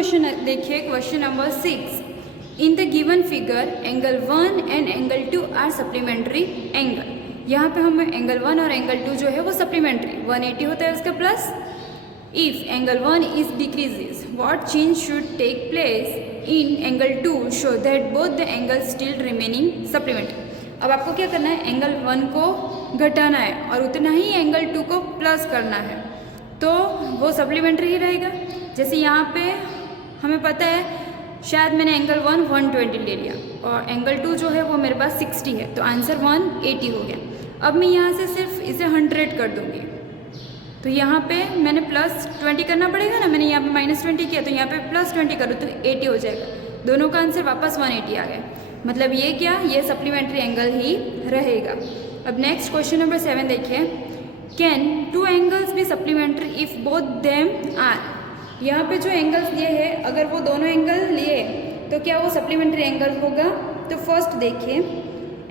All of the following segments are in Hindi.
क्वेश्चन देखिए, question number 6। In the given figure angle 1 and angle 2 are supplementary angle. यहाँ पे हमें एंगल 1 और एंगल 2 जो है वो सप्लीमेंट्री 180 होता है उसका plus. If angle 1 is decreases what change should take place in angle 2 show that both the angle still remaining supplementary. अब आपको क्या करना है, एंगल 1 को घटाना है और उतना ही एंगल 2 को प्लस करना है, तो वो सप्लीमेंट्री ही रहेगा। जैसे यहाँ पे हमें पता है शायद मैंने एंगल 1 120 ले लिया और एंगल 2 जो है वो मेरे पास 60 है, तो आंसर 180 हो गया। अब मैं यहाँ से सिर्फ इसे 100 कर दूँगी, तो यहाँ पे मैंने प्लस 20 करना पड़ेगा ना, मैंने यहाँ पे माइनस 20 किया तो यहाँ पे प्लस 20 करूँ तो 80 हो जाएगा। दोनों का आंसर वापस 180 आ गया, मतलब ये क्या, ये सप्लीमेंट्री एंगल ही रहेगा। अब नेक्स्ट क्वेश्चन नंबर 7 देखिए। Can two angles be supplementary if both them are. यहाँ पे जो एंगल्स लिए हैं अगर वो दोनों एंगल लिए तो क्या वो सप्लीमेंट्री एंगल होगा। तो फर्स्ट देखिए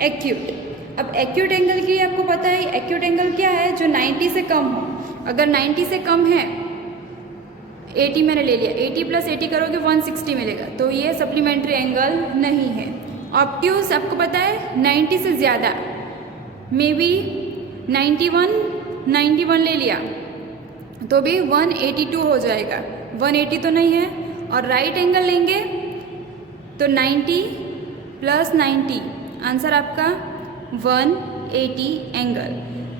एक्यूट। अब एक्यूट एंगल के लिए आपको पता है एक्यूट एंगल क्या है, जो 90 से कम हो। अगर 90 से कम है, 80 मैंने ले लिया, 80 प्लस 80 करोगे 160 मिलेगा, तो ये सप्लीमेंट्री एंगल नहीं है। ऑब्ट्यूज आपको पता है 90 से ज़्यादा, मे बी 91 ले लिया तो भी 182 हो जाएगा, 180 तो नहीं है। और राइट एंगल लेंगे तो 90 प्लस 90 आंसर आपका 180 एंगल।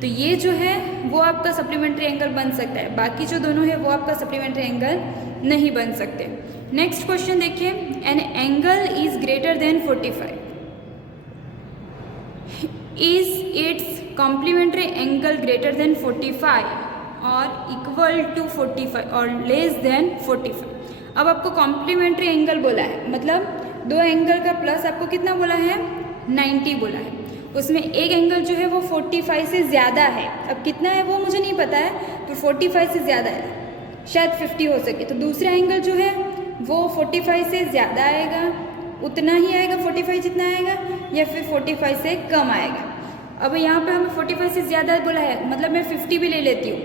तो ये जो है वो आपका सप्लीमेंट्री एंगल बन सकता है, बाकी जो दोनों है वो आपका सप्लीमेंट्री एंगल नहीं बन सकते। नेक्स्ट क्वेश्चन देखिए। An angle is greater than 45 is its complementary angle greater than 45 और इक्वल टू 45 और लेस देन 45। अब आपको कॉम्प्लीमेंट्री एंगल बोला है, मतलब दो एंगल का प्लस आपको कितना बोला है, 90 बोला है। उसमें एक एंगल जो है वो 45 से ज़्यादा है, अब कितना है वो मुझे नहीं पता है, तो 45 से ज़्यादा है, शायद 50 हो सके। तो दूसरा एंगल जो है वो 45 से ज़्यादा आएगा, उतना ही आएगा 45 जितना आएगा, या फिर 45 से कम आएगा। अब यहाँ पे हमें 45 से ज़्यादा बोला है, मतलब मैं 50 भी ले लेती हूँ,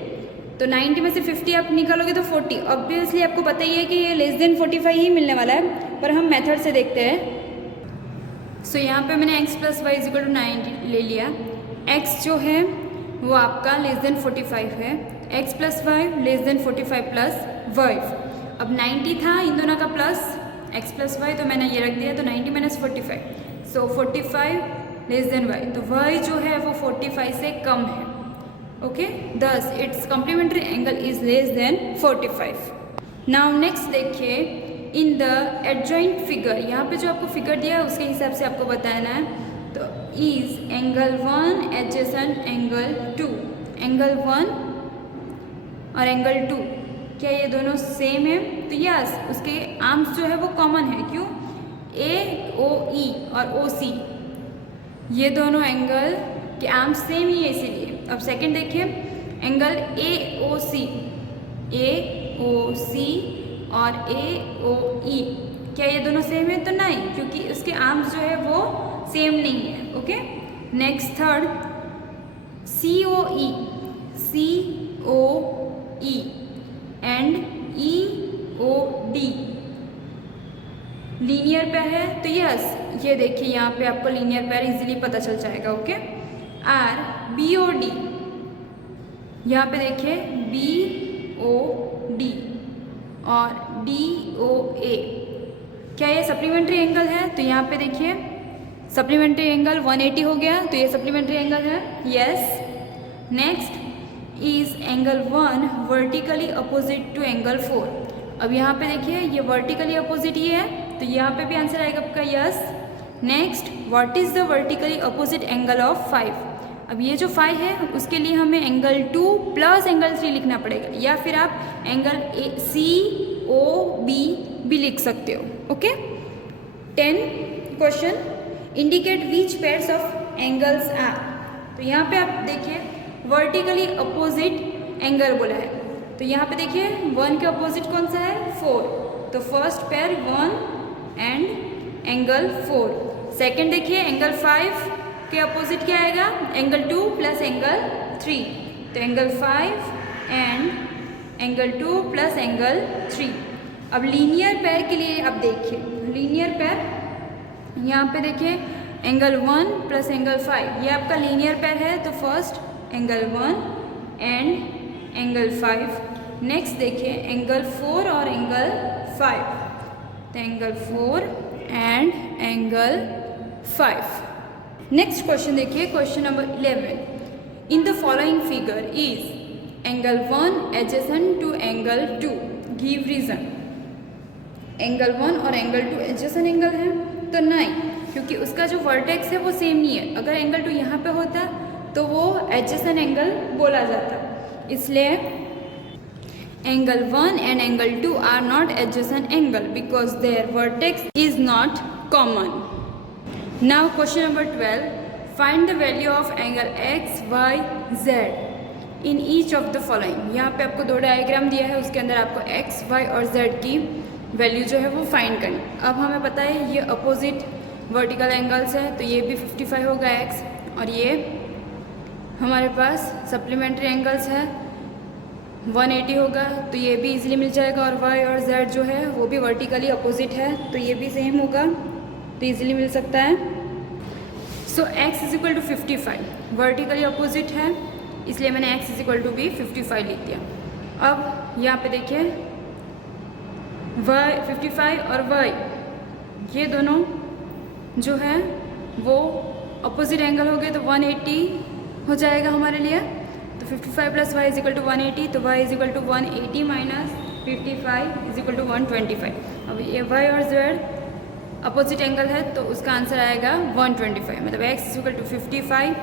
तो 90 में से 50 आप निकालोगे तो 40। ऑब्वियसली आपको पता ही है कि ये लेस देन 45 ही मिलने वाला है, पर हम मेथड से देखते हैं। सो यहाँ पे मैंने x plus y is equal to 90 ले लिया। x जो है वो आपका लेस देन 45 है, x plus y less than 45 plus y. अब 90 था इन दोनों का प्लस x प्लस वाई, तो मैंने ये रख दिया, तो 90 minus 45, so 45 less than y, तो वाई जो है वो 45 से कम है। Okay, thus its complementary angle is less than 45। Now next देखिए, इन द एडजॉइंट फिगर, यहाँ पे जो आपको फिगर दिया है उसके हिसाब से आपको बताना है। तो is angle 1 adjacent angle 2, angle 1 और एंगल 2 क्या ये दोनों सेम है, तो यस उसके आर्म्स जो है वो कॉमन है। क्यों, AOE और OC ये दोनों एंगल के आर्म्स सेम ही है इसीलिए। अब सेकंड देखिए, एंगल AOC और AOE क्या ये दोनों सेम है, तो नहीं, क्योंकि उसके आर्म्स जो है वो सेम नहीं है। Okay, next third COE and EOD linear pair है, तो यस ये देखिए यहाँ पे आपको लीनियर पेयर इजीली पता चल जाएगा। ओके, BOD यहाँ पे देखिए BOD और DOA क्या ये सप्लीमेंट्री एंगल है, तो यहाँ पे देखिए सप्लीमेंट्री एंगल 180 हो गया, तो ये सप्लीमेंट्री एंगल है, yes. Next is angle 1 vertically opposite to angle 4। अब यहाँ पे देखिए ये वर्टिकली अपोजिट ही है, तो यहाँ पे भी आंसर आएगा आपका yes. Next, what is the vertically opposite angle of 5। अब ये जो 5 है उसके लिए हमें एंगल 2 प्लस एंगल 3 लिखना पड़ेगा, या फिर आप एंगल COB भी लिख सकते हो। Okay, 10 question, indicate which pairs of angles are. तो यहाँ पे आप देखिए वर्टिकली अपोजिट एंगल बोला है, तो यहाँ पे देखिए 1 के अपोजिट कौन सा है, 4, तो first pair 1 and angle 4। Second देखिए एंगल 5 के अपोजिट क्या आएगा, एंगल 2 प्लस एंगल 3, तो angle 5 and angle 2 plus angle 3। अब लीनियर पेयर के लिए अब देखिए, लीनियर पेयर यहाँ पे देखिए एंगल 1 प्लस एंगल 5, ये आपका लीनियर पेयर है। तो first angle 1 and angle 5, next देखिए एंगल 4 और एंगल 5, तो angle 4 and angle 5। Next question देखिए, question number 11, in the following figure is angle 1 adjacent to angle 2, give reason. Angle 1 और एंगल 2 एडजेसेंट एंगल है तो नहीं, क्योंकि उसका जो वर्टेक्स है वो सेम नहीं है। अगर एंगल 2 यहाँ पे होता तो वो एडजेसेंट एंगल बोला जाता, इसलिए angle 1 and angle 2 are not adjacent angle because their vertex is not common. Now question number 12, find the value of angle x y z in each of the following. यहाँ पे आपको 2 डायग्राम दिया है, उसके अंदर आपको एक्स वाई और जेड की वैल्यू जो है वो फाइंड करनी। अब हमें पता है ये अपोजिट वर्टिकल एंगल्स है, तो ये भी 55 होगा एक्स, और ये हमारे पास सप्लीमेंट्री एंगल्स है 180 होगा, तो ये भी इजीली मिल जाएगा। और वाई और जेड जो है वो भी वर्टिकली अपोजिट है, तो ये भी सेम होगा, तो इजीली मिल सकता है। So x is equal to 55 vertically opposite है, इसलिए मैंने एक्स इज इक्वल टू भी 55 लिख दिया। अब यहाँ पे देखिए वाई 55 और वाई ये दोनों जो है वो अपोजिट एंगल हो गए, तो 180 हो जाएगा हमारे लिए। तो 55 plus y is equal to 180, तो y is equal to 180 minus 55 is equal to 125। अब ये वाई और जेड अपोजिट एंगल है, तो उसका आंसर आएगा 125, मतलब एक्स इज इक्वल टू 55,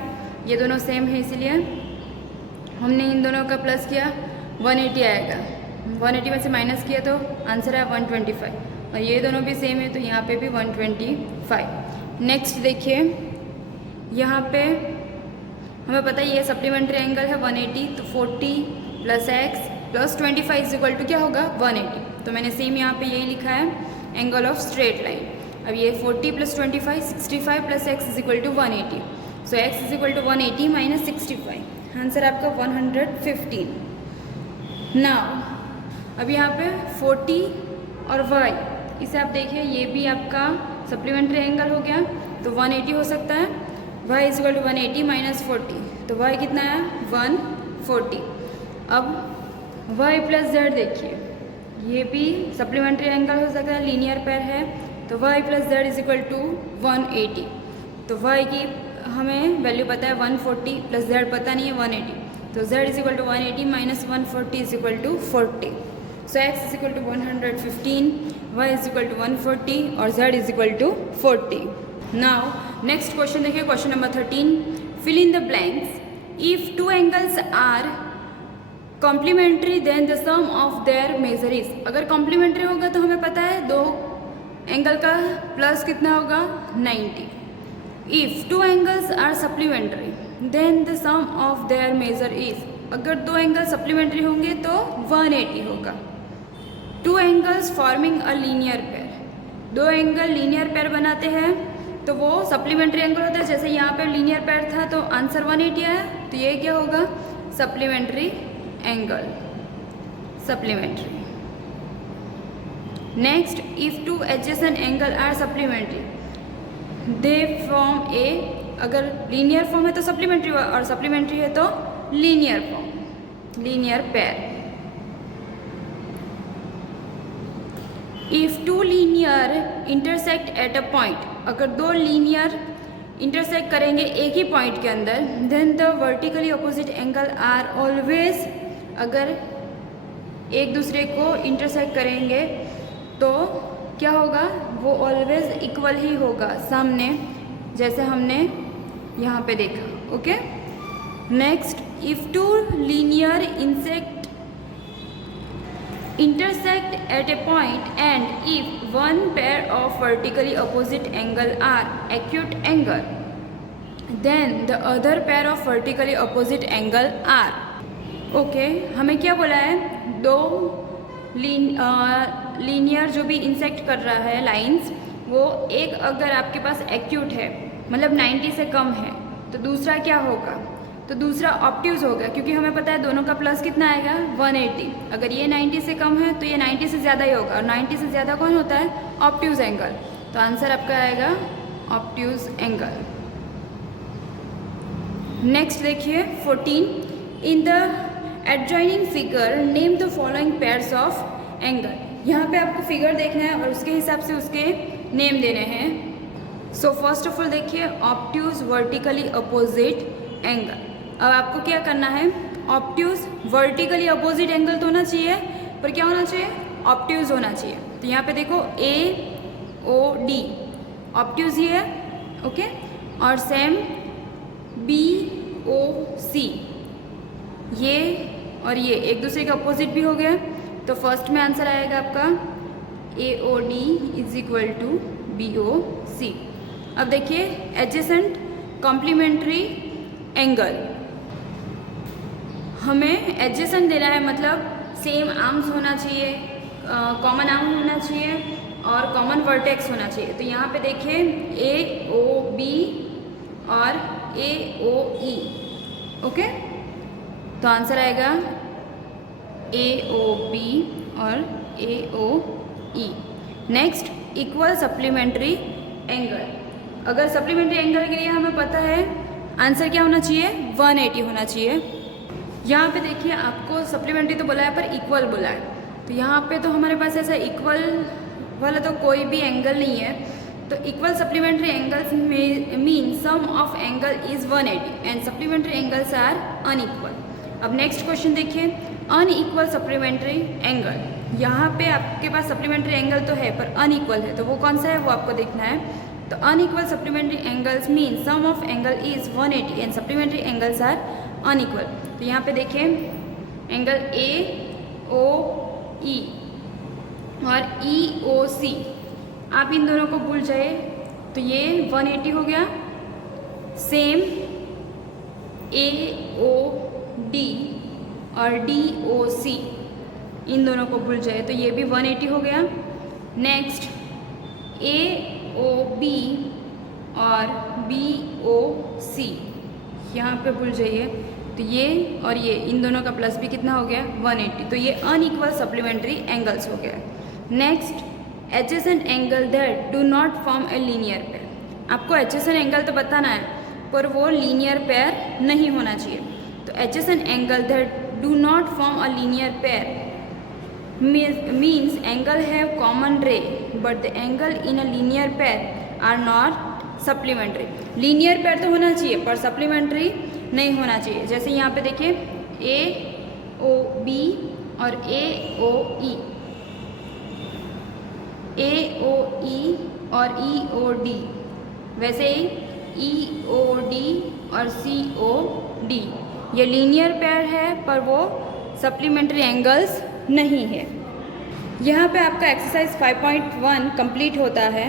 ये दोनों सेम है इसीलिए हमने इन दोनों का प्लस किया, 180 आएगा, 180 में से माइनस किया तो आंसर है 125, और ये दोनों भी सेम है तो यहाँ पे भी 125। नेक्स्ट देखिए यहाँ पे हमें पता है ये सप्लीमेंट्री एंगल है 180, तो 40 plus x plus 25 is equal to क्या होगा 180, तो मैंने सेम यहाँ पे यही लिखा है एंगल ऑफ स्ट्रेट लाइन। अब ये 40 plus 25 65 plus x is equal to 180, so x is equal to 180 minus 65, answer आपका 115। नाउ अब यहाँ पे 40 और y, इसे आप देखिए ये भी आपका सप्लीमेंट्री एंगल हो गया, तो 180 हो सकता है। y is equal to 180 minus 40, तो y कितना है 140। अब y प्लस z देखिए ये भी सप्लीमेंट्री एंगल हो सकता है, लीनियर पेयर है, तो y plus z is equal to 180, तो y की हमें वैल्यू पता है 140 प्लस z पता नहीं है 180, तो z is equal to 180 minus 140 is equal to 40। So x is equal to 115, y is equal to 140 और z is equal to 40। Now next question देखिए, question number 13, fill in the blanks. If 2 angles are complementary then the sum of their measure is. अगर कॉम्प्लीमेंट्री होगा तो हमें पता है 2 एंगल का प्लस कितना होगा 90। If 2 angles are supplementary then the sum of their measure is. अगर 2 एंगल सप्लीमेंट्री होंगे तो 180 होगा। 2 angles forming a linear pair, 2 angle linear pair बनाते हैं तो वो सप्लीमेंट्री एंगल होता है। जैसे यहाँ पे लीनियर पेयर था तो आंसर 180 आया, तो ये क्या होगा supplementary angle, supplementary. Next, if 2 adjacent angle are supplementary they form a. अगर लीनियर फॉर्म है तो सप्लीमेंट्री, और सप्लीमेंट्री है तो linear form, linear pair. If 2 linear intersect at a point, अगर 2 लीनियर इंटरसेक्ट करेंगे एक ही पॉइंट के अंदर, then the vertically opposite angle are always. अगर एक दूसरे को इंटरसेक्ट करेंगे तो क्या होगा, वो ऑलवेज इक्वल ही होगा सामने, जैसे हमने यहाँ पे देखा। Okay, next, if 2 linear intersect at a point and if one pair of vertically opposite angle are acute angle, then the other pair of vertically opposite angle are। Okay, हमें क्या बोला है, 2 लीनियर जो भी इंसेक्ट कर रहा है लाइंस, वो एक अगर आपके पास एक्यूट है मतलब 90 से कम है, तो दूसरा क्या होगा, तो तो दूसरा ऑब्ट्यूज हो गया, क्योंकि हमें पता है दोनों का प्लस कितना आएगा 180। अगर ये 90 से कम है तो ये 90 से ज़्यादा ही होगा, और 90 से ज़्यादा कौन होता है? Obtuse angle. तो आंसर आपका आएगा ऑब्ट्यूज एंगल। नेक्स्ट देखिए 14, in the adjoining figure name the following pairs of angle. यहाँ पे आपको फिगर देखना है और उसके हिसाब से उसके नेम देने हैं। सो फर्स्ट ऑफ ऑल देखिए ऑब्ट्यूज वर्टिकली अपोजिट एंगल। अब आपको क्या करना है, ऑब्ट्यूज वर्टिकली अपोजिट एंगल तो होना चाहिए, पर क्या होना चाहिए? ऑब्ट्यूज होना चाहिए। तो यहाँ पे देखो AOD ऑब्ट्यूज ही है, ओके, और सेम BOC ये और ये एक दूसरे के अपोजिट भी हो गया। तो फर्स्ट में आंसर आएगा आपका AOD is equal to BOC। अब देखिए एडजेसेंट कॉम्प्लीमेंट्री एंगल, हमें एडजेसेंट देना है, मतलब सेम आर्म्स होना चाहिए, कॉमन आर्म होना चाहिए और कॉमन वर्टेक्स होना चाहिए। तो यहाँ पे देखिए AOB और AOE, ओके, तो आंसर आएगा AOB और AOE। Next equal supplementary angle. अगर सप्लीमेंट्री एंगल के लिए हमें पता है आंसर क्या होना चाहिए? 180 होना चाहिए। यहाँ पे देखिए आपको सप्लीमेंट्री तो बोला है पर इक्वल बोला है, तो यहाँ पे तो हमारे पास ऐसा इक्वल वाला तो कोई भी एंगल नहीं है। तो equal supplementary angles mean sum of angle is 180 and supplementary angles are unequal. अब नेक्स्ट क्वेश्चन देखिए अनइक्वल सप्लीमेंट्री एंगल। यहाँ पे आपके पास सप्लीमेंट्री एंगल तो है पर अनइक्वल है, तो वो कौन सा है वो आपको देखना है। तो unequal supplementary angles mean sum of angle is 180 and supplementary angles are unequal. तो यहाँ पे देखिए एंगल AOE और EOC, आप इन दोनों को भूल जाए तो ये 180 हो गया। सेम AOD और DOC, इन दोनों को भूल जाए तो ये भी 180 हो गया। नेक्स्ट AOB और BOC, यहाँ पे भूल जाइए, तो ये और ये इन दोनों का प्लस भी कितना हो गया? 180। तो ये अनइक्वल सप्लीमेंट्री एंगल्स हो गया। Next adjacent angle that do not form a linear pair. आपको एडजेसेंट एंगल तो बताना है पर वो लीनियर पेयर नहीं होना चाहिए। तो adjacent angle that do not form a linear pair means angle have common ray but the angle in a linear pair are not supplementary। Linear pair तो होना चाहिए पर सप्लीमेंट्री नहीं होना चाहिए। जैसे यहाँ पे देखिए AOB और AOE, AOE और EOD, वैसे ही EOD और COD ये लीनियर पेयर है पर वो सप्लीमेंट्री एंगल्स नहीं है। यहाँ पे आपका एक्सरसाइज 5.1 कंप्लीट होता है।